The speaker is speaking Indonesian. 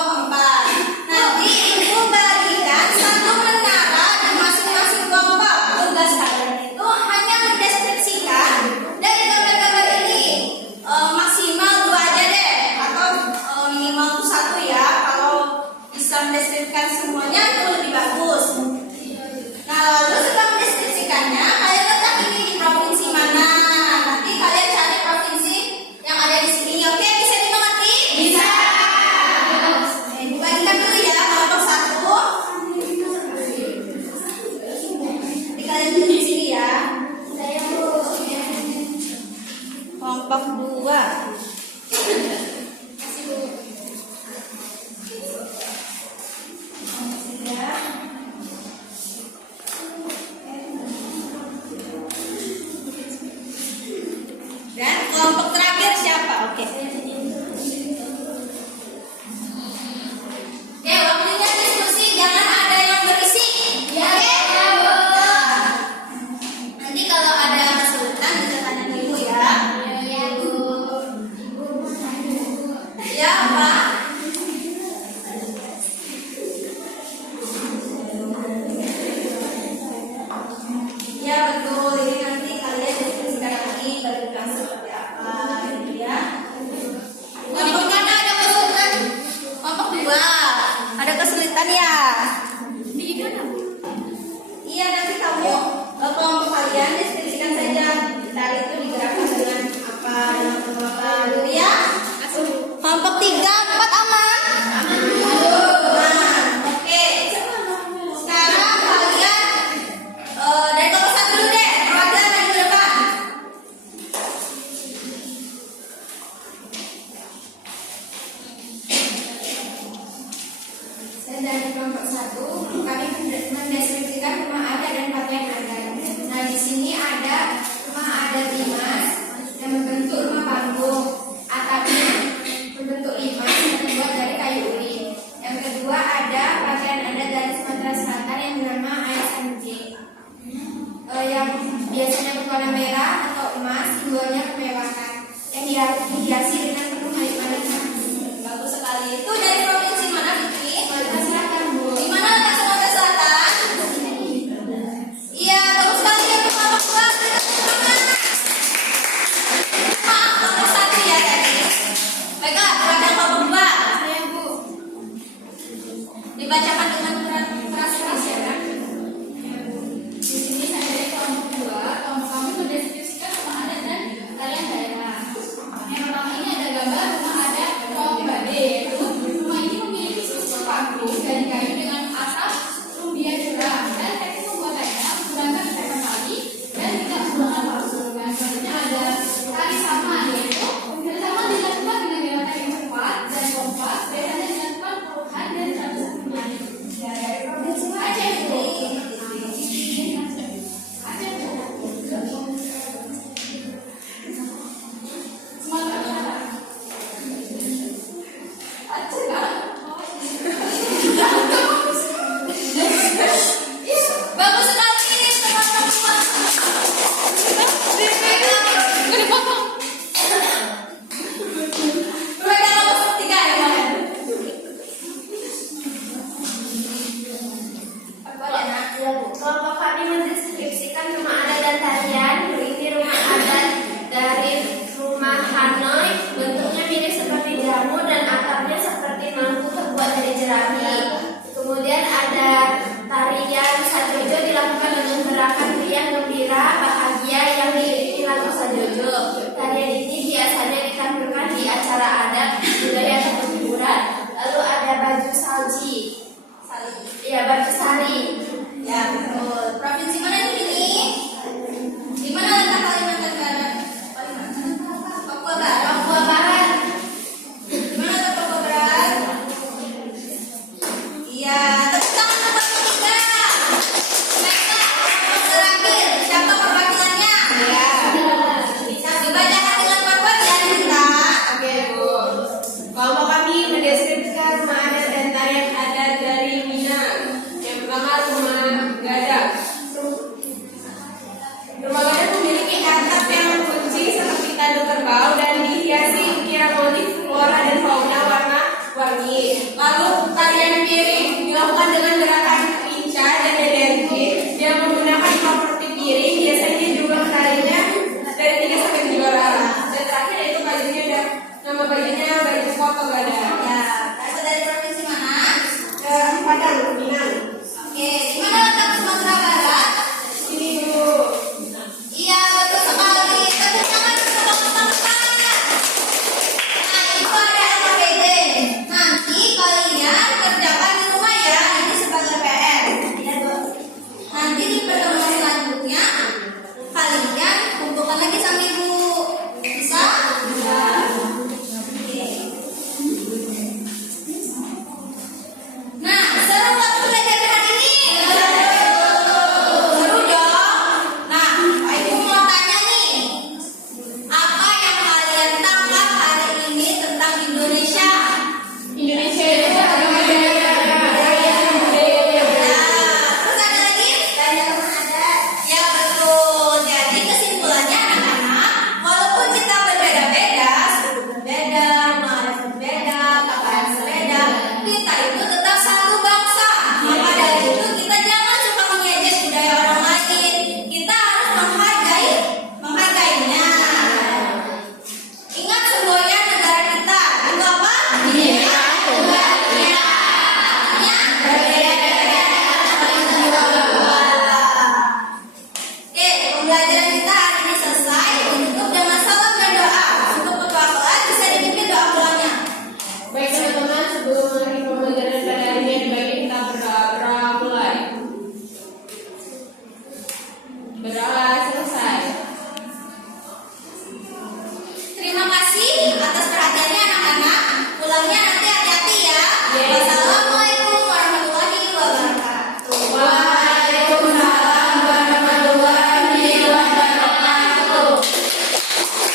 kelompok 4. Nanti ibu bagikan satu menara di masing-masing kelompok. Tugas kalian itu hanya mendeskripsikan dari gambar-gambar ini. Maksimal 2 aja deh, atau minimal 1 ya. Kalau bisa mendeskripsikan semuanya itu lebih bagus. Nah, lalu setelah mendeskripsikannya, kalian letak ini di provinsi mana. Nanti kalian cari provinsi yang ada di sini. Oke, bisa dimengerti? Bisa. Bagikan dulu ya kelompok 1. Nanti kalian duduk di sini ya. Kelompok 2. Dan kelompok terakhir siapa? Oke. Oke, waktunya diskusi, jangan ada yang berisik. Ya. Nanti kalau ada kesulitan bisa tanya ke ibu ya. Ya, Bu. Ya, Pak. Ya, betul. Ini nanti kalian diskusikan lagi bagikan seperti apa gitu ya. Kelompok mana ada kesulitan? Kelompok 2. Ada kesulitan ya? Iya, nanti kamu kelompok kalian diskusikan saja. Ntar itu digerakkan dengan apa, dengan apa dulu ya. Kelompok 3, 4 aman? Aman. Oke. Sekarang kalian dari kelompok 1 dulu deh. Perwakilan maju ke depan. Saya dari kelompok 1, kami mendeskripsikan rumah adat dan pakaian adat. Nah, di sini ada rumah adat limas yang membentuk rumah panggung. Atapnya berbentuk limas yang terbuat dari kayu ulin. Yang kedua ada pakaian adat dari Sumatera Selatan yang bernama Ais Anjing. Yang biasanya berwarna merah atau emas, simbolnya kemewahan. Yang dihiasi dengan penuh manik-manik. Bagus sekali. Itu dari provinsi mana, Fitri? Sumatera Selatan, Bu. Di mana letak Sumatera Selatan? Iya, bagus sekali ya, kelompok 2. Maaf, kelompok 1 ya tadi. Baiklah, perwakilan kelompok 2. Saya, Bu. Dibacakan dengan keras-keras ya, kan? Di sini saya dari kelompok 2, kelompok kami mendeskripsikan rumah adat dan tarian daerah. Yang pertama ini ada gambar rumah adat Kaum Bade. Rumah ini memiliki struktur panggung dari kayu dengan atap rumbia curam dan teknik pembuatannya menggunakan kayu tali dan tidak menggunakan paku. Dan selanjutnya ada tali sama, yaitu pertama dilakukan dengan gerakan yang cepat dan kompak, biasanya dilakukan perubahan dan transaksi menarik. Dari provinsi Aceh, Bu. Bagus sekali teman-teman. Mereka kelompok 3 ya, Bang? Apa ya, Nak? Kelompok kami mendeskripsikan rumah adat dan tarian. Ini rumah adat dari rumah Hanoi. Bentuknya mirip seperti jamu dan atapnya seperti mangkuk terbuat dari jerami. Kemudian ada tarian sajojo dilakukan dengan gerakan riang gembira bahagia yang diiringi lagu sajojo. Tarian ini biasanya ditampilkan di acara adat budaya atau hiburan. Lalu ada baju salji. Iya, baju sari. Ya, betul. Provinsi mana ini? Di mana letak Kalimantan Barat? Papua Barat. Papua Barat. Di mana letak Papua Barat? Iya, tepuk tangan untuk kelompok 3. Baiklah, kelompok terakhir. Siapa perwakilannya? Ya. Bisa dibacakan dengan korban ya, Rita. Oke, Bu. Kelompok kami mendeskripsikan rumah adat dan tarian adat dari Minang. Yang pertama rumah Gadang. Rumah Gadang memiliki atap yang mengunci seperti tanduk kerbau dan dihiasi ukiran motif flora dan fauna warna lagi. Lalu tarian piring dilakukan dengan gerakan lincah dan energi. Dia menggunakan properti piring, biasanya juga menarinya dari 3 sampai 7 orang. Dan terakhir itu bajunya ada nama bajunya baju foto ada. Ya, berasal dari provinsi mana? Padang, Minang. Oke, di mana letak Sumatera Barat? Ini dulu. Iya, betul sekali. Tepuk tangan untuk teman-teman. Nah, itu ada APBD. Nanti kalian kerjakan di rumah ya. Ini sebagai PR. Ya, Dok. Nanti di pertemuan selanjutnya kalian kumpulkan lagi sama ibu. Bisa? Bisa. Oke. Nah, seru nggak belajar hari ini? Seru dong. Nah, Pak Ibu mau tanya nih, apa yang kalian tangkap hari ini tentang Indonesia? Indonesia itu agama budaya. Terus ada lagi? Budaya ada. Ya betul. Jadi kesimpulannya anak-anak, walaupun kita berbeda-beda, suku berbeda, nama berbeda, pakaian berbeda, kita itu tetap satu bangsa. Maka dari itu kita jangan suka mengejek budaya orang lain. Kita harus menghargainya. Ingat semboyan negara kita. Itu apa? Iya. Oke, pembelajaran